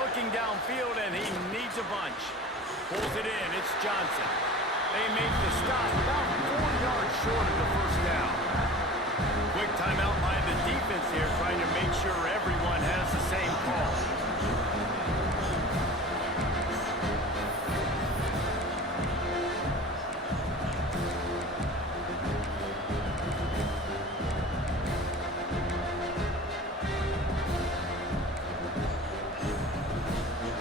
Looking downfield, and he needs a bunch. Pulls it in. It's Johnson. They make the stop about 4 yards short of the first down. Quick timeout by the defense here, trying to make sure everyone has the same call.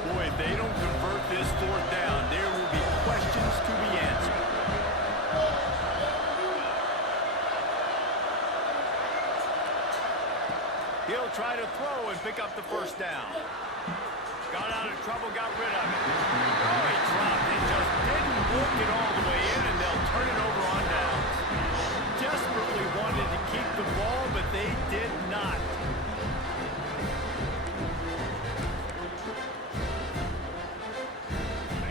Boy, if they don't convert this fourth down, there will be questions to be answered. He'll try to throw and pick up the first down. Got out of trouble, got rid of it. Oh, he dropped it, just didn't work it all the way in, and they'll turn it over on downs. Desperately wanted to keep the ball, but they did not.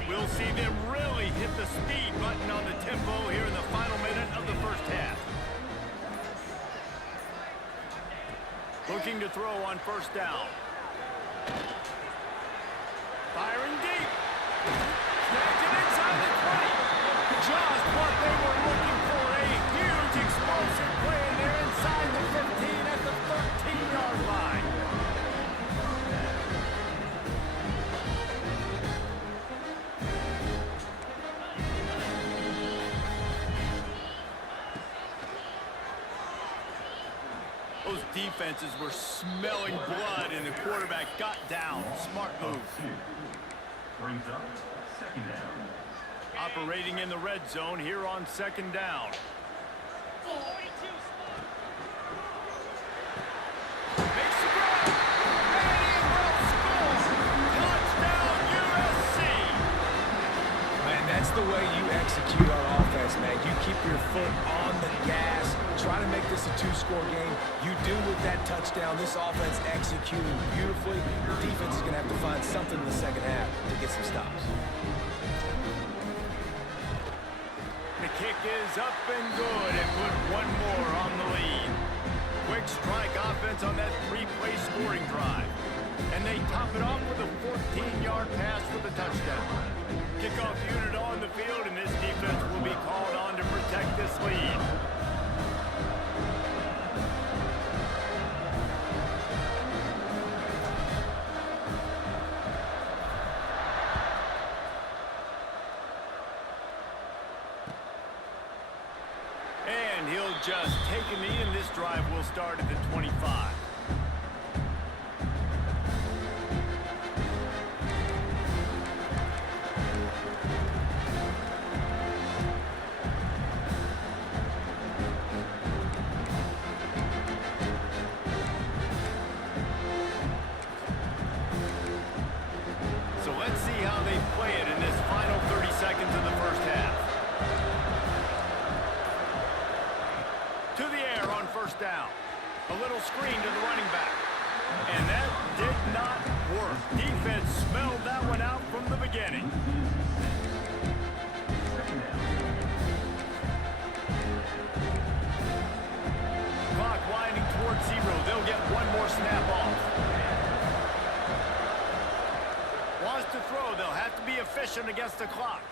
We'll see them really hit the speed button on the tempo here in the final minute of the first half. Looking to throw on first down. Firing deep. Snagged it inside the 20. Just what they were looking for. A huge explosive play, and they're inside the 15 at the 13-yard line. Those defenses were smelling blood, and the quarterback got down. Smart move. Brings up second down. Operating in the red zone here on second down. Makes the grab, and he will score. Touchdown, USC. Man, that's the way you execute on offense, man. You keep your foot on the gas. Try to make this a two-score game. You do with that touchdown. This offense executing beautifully. The defense is going to have to find something in the second half to get some stops. The kick is up and good, and put one more on the lead. Quick strike offense on that three-play scoring drive. And they top it off with a 14-yard pass for the touchdown. Kickoff unit on the field, and this defense will be called on to protect this lead. And he'll just take a knee, and this drive will start at the 25. So let's see how they play it in this final 30 seconds of the first half. To the air on first down. A little screen to the running back. And that did not work. Defense smelled that one out from the beginning. Clock winding towards 0. They'll get one more snap off. Wants to throw. They'll have to be efficient against the clock.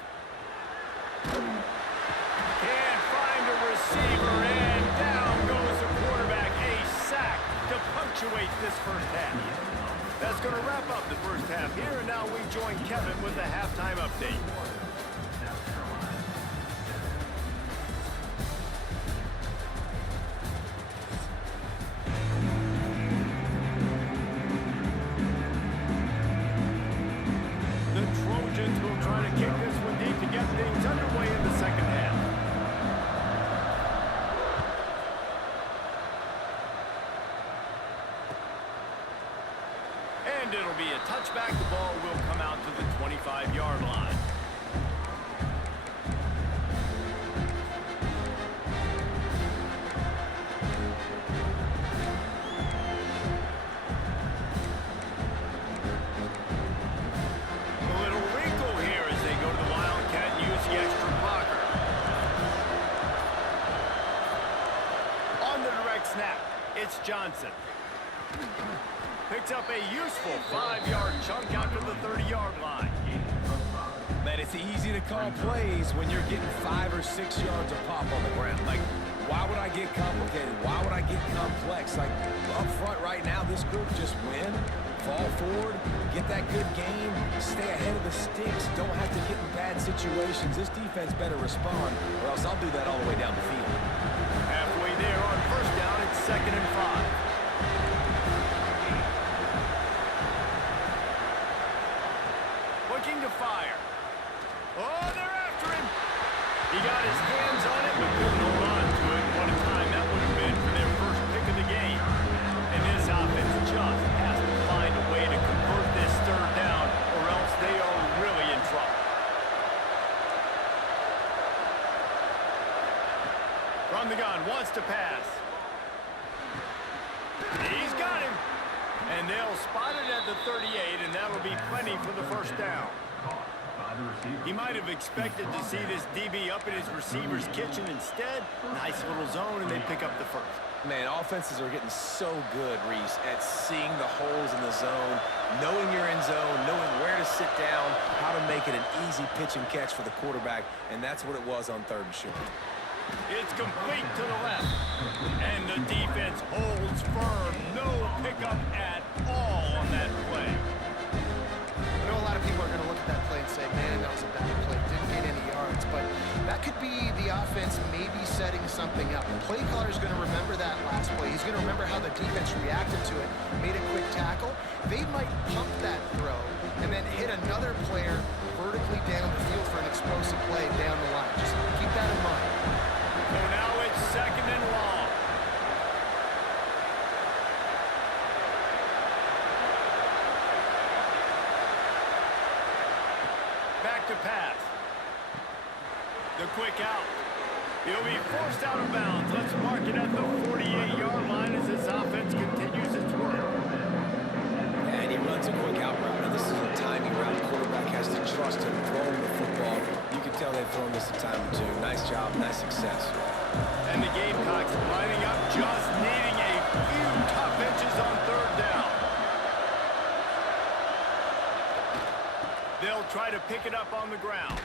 Can't find a receiver, and down goes the quarterback. A sack to punctuate this first half. That's going to wrap up the first half here, and now we join Kevin with the halftime update. The Trojans will try to kick this one deep to get things underway in the second half. And it'll be a touchback. The ball will come out to the 25-yard line. A little wrinkle here as they go to the Wildcat and use the extra blocker. On the direct snap, it's Johnson. Picks up a useful 5-yard chunk out to the 30-yard line. Man, it's easy to call plays when you're getting 5 or 6 yards of pop on the ground. Like, why would I get complicated? Why would I get complex? Like, up front right now, this group just win, fall forward, get that good game, stay ahead of the sticks, don't have to get in bad situations. This defense better respond, or else I'll do that all the way down the field. Halfway there on first down, it's 2nd and 5. Looking to fire. Oh, they're after him. He got his hands on it, but couldn't hold on to it. What a time that would have been for their first pick of the game. And this offense just has to find a way to convert this 3rd down, or else they are really in trouble. From the gun, wants to pass. He's got him. And they'll spot it at the 38, and that'll be plenty for the first down. He might have expected to see this DB up in his receiver's kitchen. Instead, nice little zone, and they pick up the first. Man, offenses are getting so good, Reese, at seeing the holes in the zone, knowing you're in zone, knowing where to sit down, how to make it an easy pitch and catch for the quarterback, and that's what it was on 3rd and short. It's complete to the left, and the defense holds firm. No pickup at all on that play. I know a lot of people are going to look at that play and say, man, that was a bad play. Didn't get any yards, but that could be the offense maybe setting something up. The play caller is going to remember that last play. He's going to remember how the defense reacted to it, made a quick tackle. They might pump that throw and then hit another player vertically down the field for an explosive play down the line. Just keep that in mind. So now it's 2nd and long. Back to pass. The quick out. He'll be forced out of bounds. Let's mark it at the 48-yard line as this offense continues its work. And he runs a quick out route. Now, this is a timing route. The quarterback has to trust him throwing the football. You can tell they've thrown this a time or two. Nice job, nice success. And the Gamecocks lining up, just needing a few tough inches on 3rd down. They'll try to pick it up on the ground.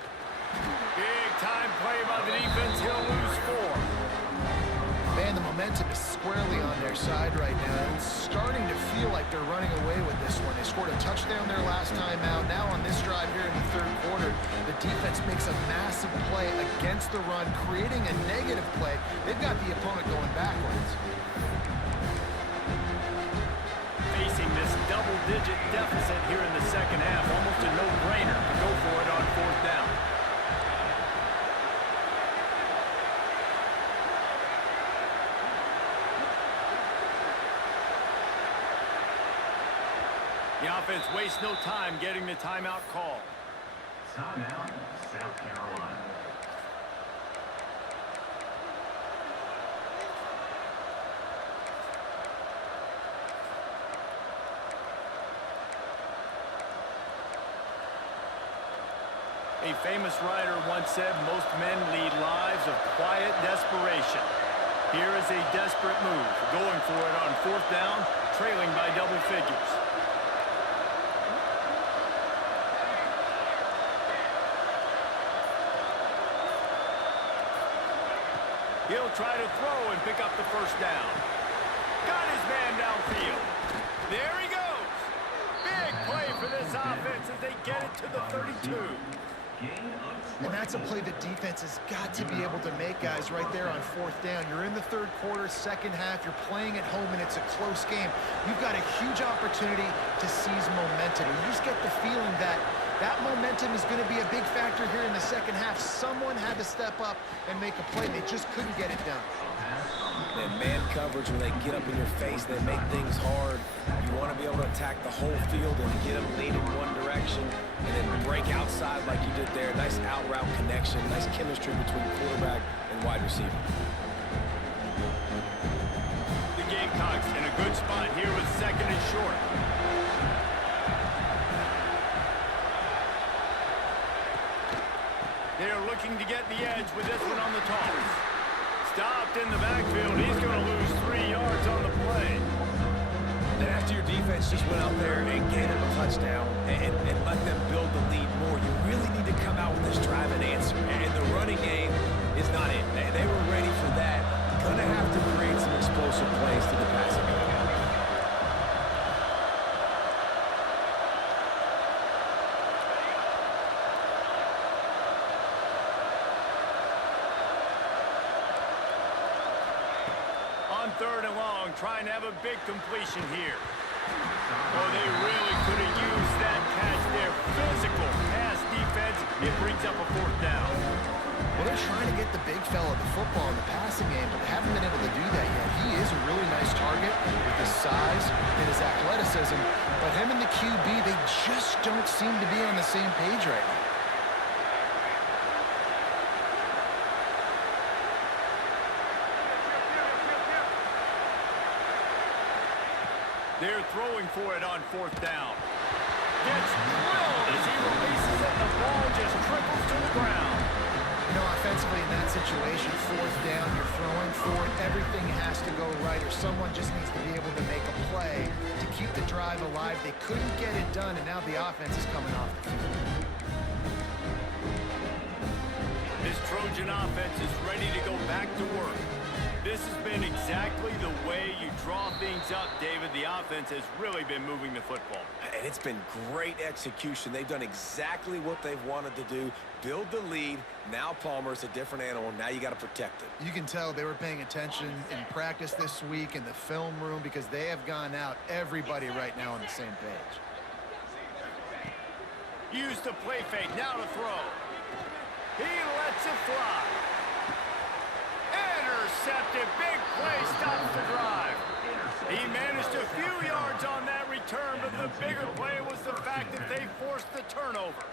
Big time play by the defense. He'll lose 4. Man, the momentum is squarely on their side right now. It's starting to feel like they're running away with this one. They scored a touchdown their last time out. Now on this drive here in the 3rd quarter, the defense makes a massive play against the run, creating a negative play. They've got the opponent going backwards. Facing this double-digit deficit here in the 2nd half, almost a no-brainer to go for it on 4th down. The offense wastes no time getting the timeout call. Timeout, South Carolina. A famous writer once said, most men lead lives of quiet desperation. Here is a desperate move, going for it on 4th down, trailing by double figures. He'll try to throw and pick up the first down. Got his man downfield. There he goes. Big play for this offense as they get it to the 32. And that's a play the defense has got to be able to make, guys, right there on 4th down. You're in the 3rd quarter, 2nd half. You're playing at home, and it's a close game. You've got a huge opportunity to seize momentum. And you just get the feeling that that momentum is going to be a big factor here in the 2nd half. Someone had to step up and make a play. They just couldn't get it done. And man coverage, when they get up in your face, they make things hard. You want to be able to attack the whole field and get them lean in one direction and then break outside like you did there. Nice out route connection, nice chemistry between quarterback and wide receiver. The Gamecocks in a good spot here with 2nd and short. They're looking to get the edge with this one on the toss. Stopped in the backfield. He's going to lose 3 yards on the play. And after your defense just went out there and gave them a touchdown and let them build the lead more, you really need to come out with this drive and answer. And the running game is not it. They were ready for that. Gonna have to create some explosive plays to the passing game. On 3rd and long, trying to have a big completion here. Oh, they really could have used that catch there. Physical pass defense. It brings up a 4th down. Well, they're trying to get the big fella the football in the passing game, but haven't been able to do that yet. He is a really nice target with his size and his athleticism, but him and the QB, they just don't seem to be on the same page right now. They're throwing for it on 4th down. Gets drilled as he releases it. The ball just trickles to the ground. You know, offensively in that situation, 4th down, you're throwing for it. Everything has to go right, or someone just needs to be able to make a play to keep the drive alive. They couldn't get it done, and now the offense is coming off the field. This Trojan offense is ready to go back to work. This has been exactly the way you draw things up, David. The offense has really been moving the football. And it's been great execution. They've done exactly what they've wanted to do. Build the lead. Now Palmer's a different animal. Now you got to protect it. You can tell they were paying attention in practice this week in the film room because they have gone out, everybody right now on the same page. Use the play fake. Now to throw. He lets it fly. Intercepted. Big play stops the drive. He managed a few yards on that return, but the bigger play was the fact that they forced the turnover.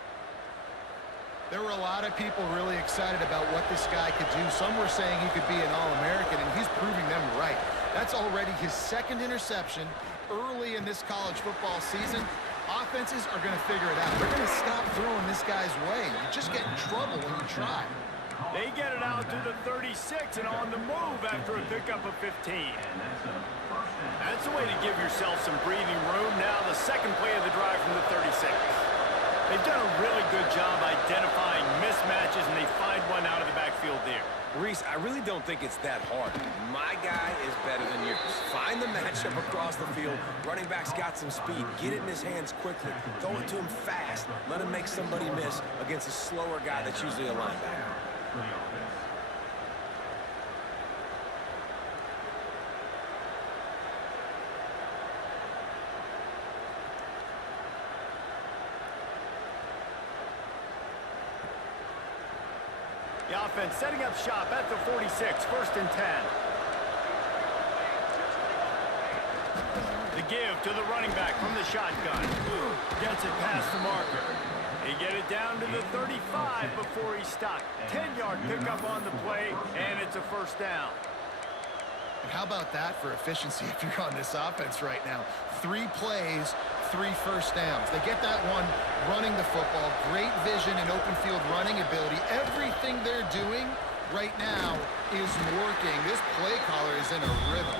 There were a lot of people really excited about what this guy could do. Some were saying he could be an All-American, and he's proving them right. That's already his 2nd interception early in this college football season. Offenses are going to figure it out. They're going to stop throwing this guy's way. You just get in trouble when you try. They get it out to the 36 and on the move after a pickup of 15. That's a way to give yourself some breathing room. Now the 2nd play of the drive from the 36. They've done a really good job identifying mismatches, and they find one out of the backfield there. Reese, I really don't think it's that hard. My guy is better than yours. Find the matchup across the field. Running back's got some speed. Get it in his hands quickly. Throw it to him fast. Let him make somebody miss against a slower guy that's usually a linebacker. The offense setting up shop at the 46, 1st and 10. The give to the running back from the shotgun. Gets it past the marker. He get it down to the 35 before he's stopped. 10-yard pickup on the play, and it's a 1st down. And how about that for efficiency if you're on this offense right now? 3 plays, 3 1st downs. They get that one running the football. Great vision and open field running ability. Everything they're doing right now is working. This play caller is in a rhythm.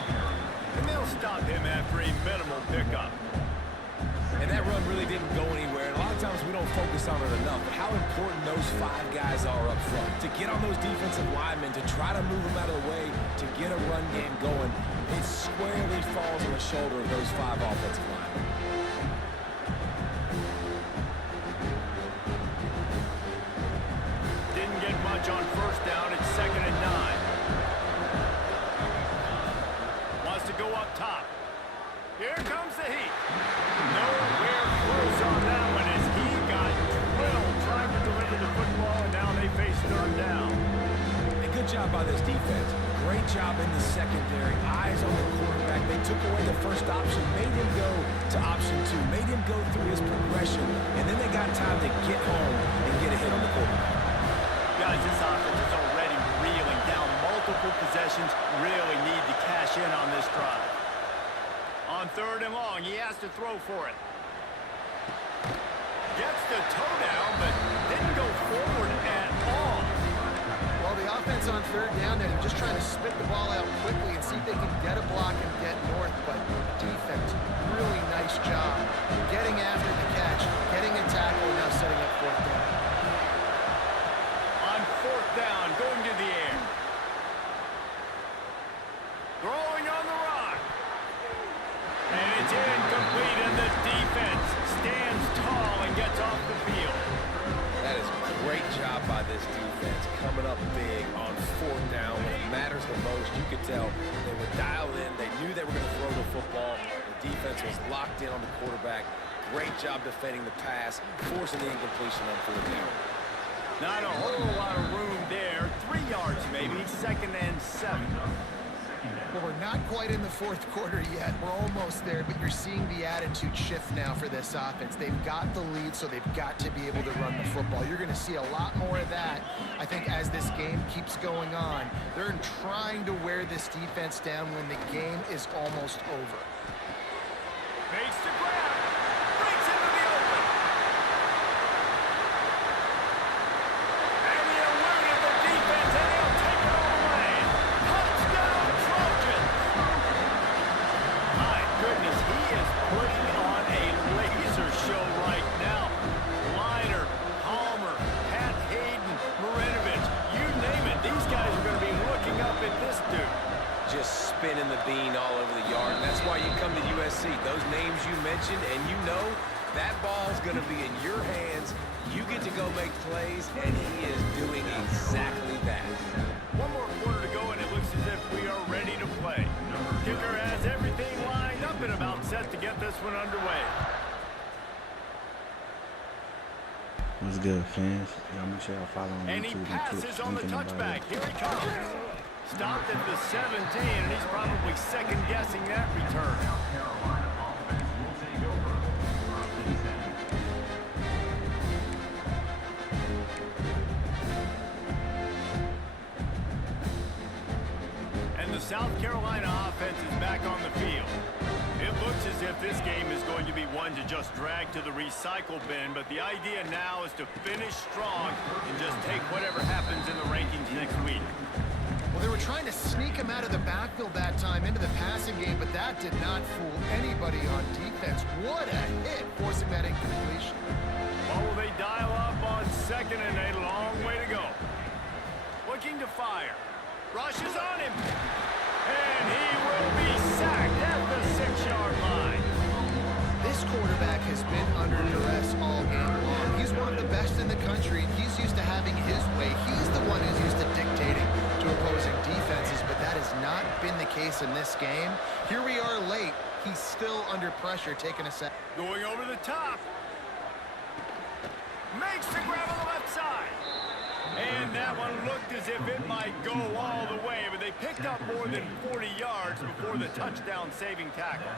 And they'll stop him after a minimal pickup. And that run really didn't go anywhere. And a lot of times we don't focus on it enough. But how important those 5 guys are up front. To get on those defensive linemen, to try to move them out of the way, to get a run game going, it squarely falls on the shoulder of those 5 offensive linemen. Didn't get much on 1st down. It's 2nd and 9. Wants to go up top. Here comes the heat. Nowhere close on that one as he got drilled trying to deliver the football, and now they face 3rd down. A good job by this defense. Great job in the secondary. Eyes on the quarterback. They took away the 1st option, made him go to option 2, made him go through his progression, and then they got time to get home and get a hit on the quarterback. Guys, this offense is already reeling down multiple possessions. Really need to cash in on this drive. On 3rd and long, he has to throw for it. Gets the toe down, but didn't go forward at all. Well, the offense on 3rd down, they're just trying to spit the ball out quickly and see if they can get a block and get north, but defense really nice job getting after the catch, getting a tackle, and now setting up fourth down. On fourth down, going to the air. Throwing on the run. And it's incomplete, and the defense stands tall and gets off the field. That is a great job by this defense, coming up big on fourth down when it matters the most. You could tell they were dialed in. They knew they were going to throw the football. The defense was locked in on the quarterback. Great job defending the pass, forcing the incompletion on fourth down. Not a whole lot of room there. 3 yards maybe, 2nd and 7. Well, we're not quite in the fourth quarter yet. We're almost there, but you're seeing the attitude shift now for this offense. They've got the lead, so they've got to be able to run the football. You're going to see a lot more of that, I think, as this game keeps going on. They're trying to wear this defense down when the game is almost over. Makes the grab. Breaks into the open. And he eluded the defense, and he'll take it all away. Touchdown, Trojans. My goodness, he is putting on a laser show right now. Liner, Palmer, Pat Hayden, Marinovich, you name it. These guys are going to be looking up at this dude. Just spinning the bean all over the yard, and that's why you come to USC. Those names you mentioned, and you know that ball's going to be in your hands. You get to go make plays, and he is doing exactly that. 1 more quarter to go, and it looks as if we are ready to play. Kicker has everything lined up and about set to get this one underway. What's good, fans? Y'all make sure y'all follow on And he YouTube and passes Twitch. on the Link in the bio. touchback. Here he comes. Stopped at the 17, and he's probably second-guessing that return. South Carolina offense will take over. First and 10. And the South Carolina offense is back on the field. It looks as if this game is going to be one to just drag to the recycle bin, but the idea now is to finish strong and just take whatever happens in the rankings next week. Well, they were trying to sneak him out of the backfield that time into the passing game, but that did not fool anybody on defense. What a hit, forcing that incompletion. What will they dial up on 2nd and a long way to go? Looking to fire. Rushes on him. And he will be sacked at the 6-yard line. This quarterback has been under duress all game long. He's one of the best in the country, and he's used to having his way. He's the one who's used to dictating to opposing defenses, but that has not been the case in this game. Here we are late. He's still under pressure, taking a sack. Going over the top. Makes the grab on the left side. And that one looked as if it might go all the way, but they picked up more than 40 yards before the touchdown-saving tackle.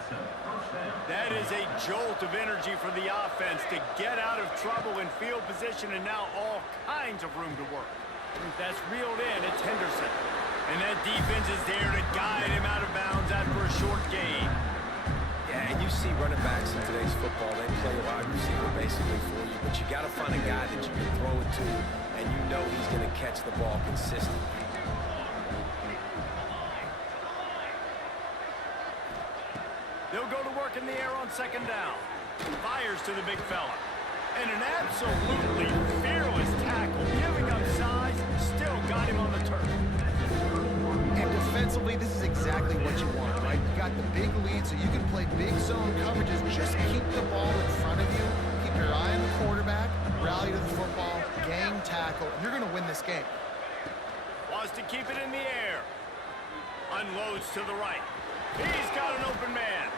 That is a jolt of energy for the offense to get out of trouble in field position, and now all kinds of room to work. That's reeled in. It's Henderson. And that defense is there to guide him out of bounds after a short gain. Yeah, and you see running backs in today's football, they play a wide receiver basically for you, but you got to find a guy that you can throw it to, and you know he's going to catch the ball consistently. They'll go to work in the air on 2nd down. Fires to the big fella. And an absolutely fearless tackle, giving up size, still got him on the turf. And defensively, this is exactly what you want, right? You got the big lead, so you can play big zone coverages. Just keep the ball in front of you. Keep your eye on the quarterback. Rally to the football. Gang tackle. And you're going to win this game. Wants to keep it in the air. Unloads to the right. He's got an open man.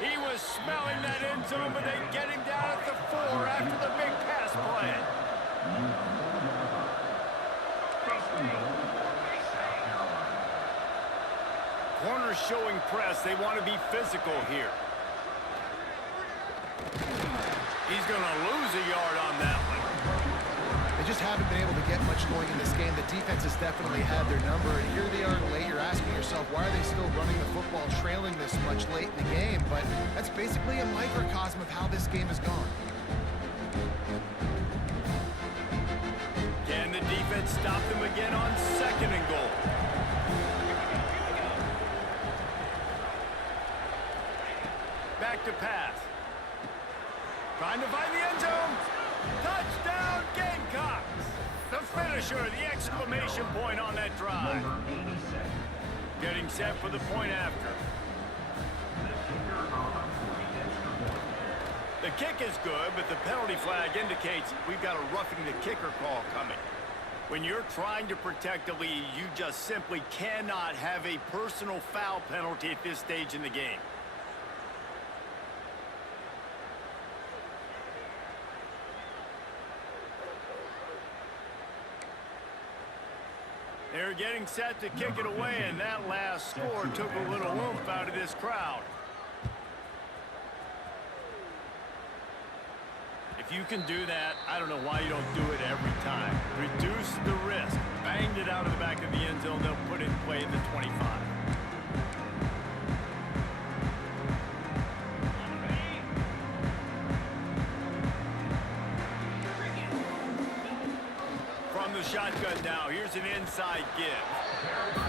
He was smelling that end zone, but they get him down at the 4 after the big pass play. First and goal, South Carolina. Corners showing press. They want to be physical here. He's going to lose a yard on that one. They just haven't been able to get much going in this game. The defense has definitely had their number, and here they are late. You're asking yourself, why are they still running the football, trailing this much late in the game? But that's basically a microcosm of how this game has gone. Can the defense stop them again on 2nd and goal? Back to pass. Trying to find the end zone. Touchdown, Gamecocks! The finisher, the exclamation point on that drive. Number 86. Getting set for the point after. The kicker of the extra point. The kick is good, but the penalty flag indicates we've got a roughing the kicker call coming. When you're trying to protect the lead, you just simply cannot have a personal foul penalty at this stage in the game. They're getting set to kick it away, and that last score took a little oomph out of this crowd. If you can do that, I don't know why you don't do it every time. Reduce the risk. Banged it out of the back of the end zone. They'll put it in play in the 25. From the shotgun now, here's an inside give.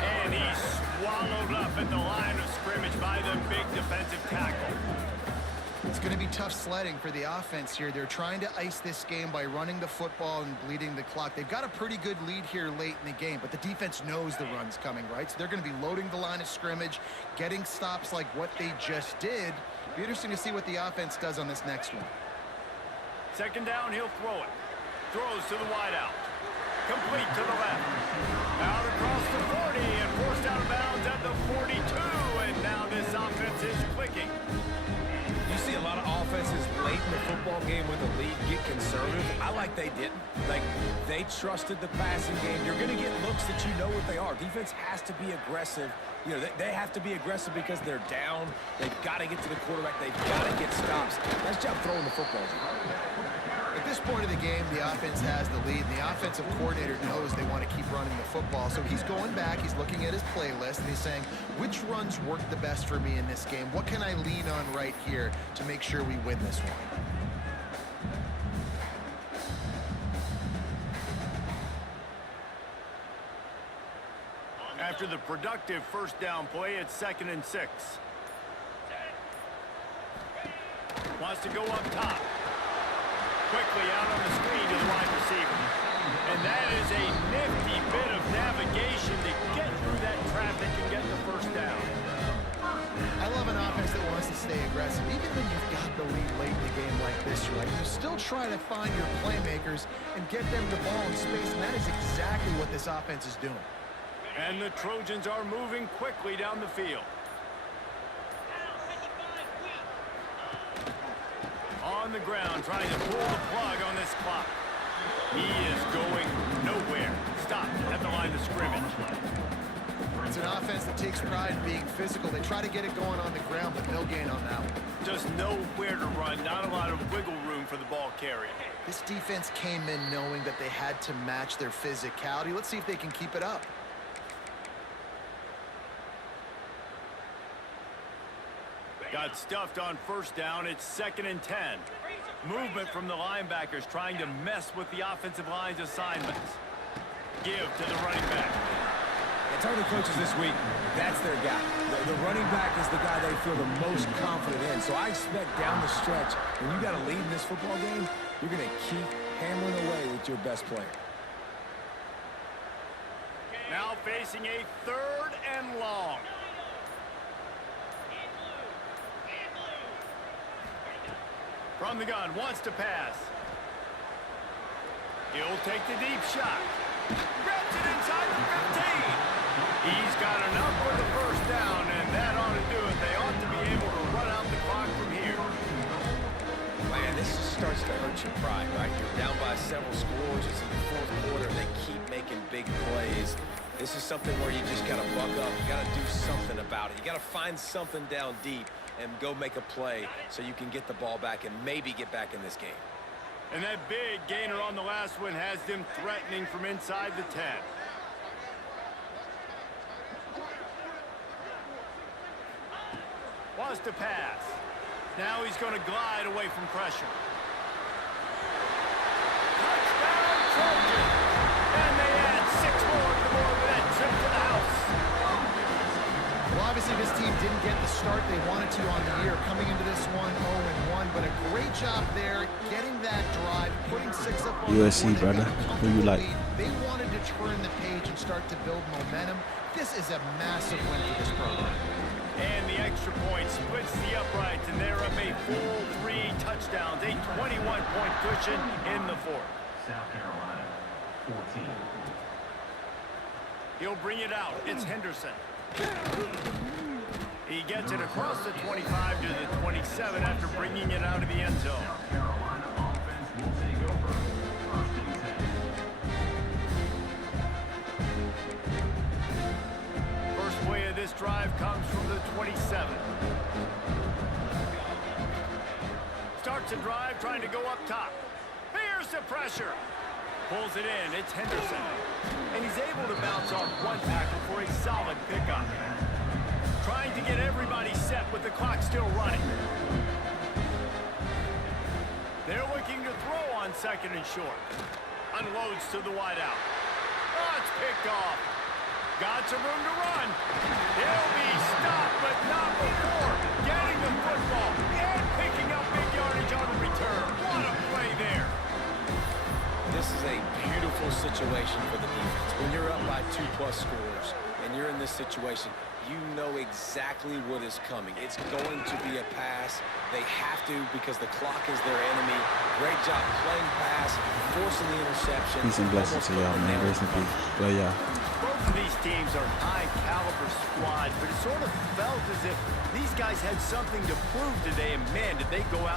And he's swallowed up at the line of scrimmage by the big defensive tackle. It's going to be tough sledding for the offense here. They're trying to ice this game by running the football and bleeding the clock. They've got a pretty good lead here late in the game, but the defense knows the run's coming, right? So they're going to be loading the line of scrimmage, getting stops like what they just did. Be interesting to see what the offense does on this next one. Second down, he'll throw it. Throws to the wideout. Complete to the left. Out across the 40 and forced out of bounds at the 42. And now this offense is clicking. You see a lot of offenses late in the football game with a lead get conservative. I like they didn't. Like, they trusted the passing game. You're going to get looks that you know what they are. Defense has to be aggressive. You know, they have to be aggressive because they're down. They've got to get to the quarterback. They've got to get stops. Nice job throwing the football. At this point of the game, the offense has the lead, and the offensive coordinator knows they want to keep running the football. So he's going back, he's looking at his playlist, and he's saying, which runs work the best for me in this game? What can I lean on right here to make sure we win this one? After the productive first down play, it's 2nd and 6. Wants to go up top. Quickly out on the screen to the wide receiver. And that is a nifty bit of navigation to get through that traffic and get the first down. I love an offense that wants to stay aggressive. Even when you've got the lead late in the game like this, right? You still try to find your playmakers and get them the ball in space, and that is exactly what this offense is doing. And the Trojans are moving quickly down the field. On the ground, trying to pull the plug on this clock. He is going nowhere. Stop at the line of scrimmage. It's an offense that takes pride in being physical. They try to get it going on the ground, but no gain on that one. Just nowhere to run. Not a lot of wiggle room for the ball carrier. This defense came in knowing that they had to match their physicality. Let's see if they can keep it up. Got stuffed on first down. It's 2nd and 10. Movement from the linebackers trying to mess with the offensive line's assignments. Give to the running back. I told the coaches this week, that's their guy. The running back is the guy they feel the most confident in. So I expect down the stretch, when you got a lead in this football game, you're going to keep hammering away with your best player. Now facing a 3rd and long. From the gun, wants to pass. He'll take the deep shot. Grabs it inside the 15. He's got enough for the first down, and that ought to do it. They ought to be able to run out the clock from here. Man, this just starts to hurt your pride, right? You're down by several scores. It's in the 4th quarter, and they keep making big plays. This is something where you just got to buck up. You got to do something about it. You got to find something down deep and go make a play so you can get the ball back and maybe get back in this game. And that big gainer on the last one has them threatening from inside the 10. Wants to pass. Now he's going to glide away from pressure. Touchdown, Trojans! And they add 6 more to the board with that trip to the house. Well, I Obviously, this team didn't get the start they wanted to on the year, coming into this one 0-1, but a great job there, getting that drive, putting 6 up on USC, the board. brother. Who you like? They wanted to turn the page and start to build momentum. This is a massive win for this program. And the extra point splits the uprights, and they're up a full 3 touchdowns, a 21-point cushion in the fourth. South Carolina, 14. He'll bring it out. It's Henderson. He gets it across the 25 to the 27 after bringing it out of the end zone. South Carolina offense will take over. First and 10. First play of this drive comes from the 27. Starts a drive trying to go up top. Here's the pressure. Pulls it in. It's Henderson. And he's able to bounce off one tackle for a solid pickup. Trying to get everybody set with the clock still running. They're looking to throw on 2nd and short. Unloads to the wideout. Oh, it's picked off. Got some room to run. He'll be stopped, but not before getting the football and picking up big yardage on the return. What a play there. This is a beautiful situation for the defense. When you're up by 2+ scores and you're in this situation, you know exactly what is coming. It's going to be a pass. They have to because the clock is their enemy. Great job playing pass, forcing the interception. Peace and blessings to y'all, man. Grace and peace. Love y'all. Both of these teams are high-caliber squads, but it sort of felt as if these guys had something to prove today, and man, did they go out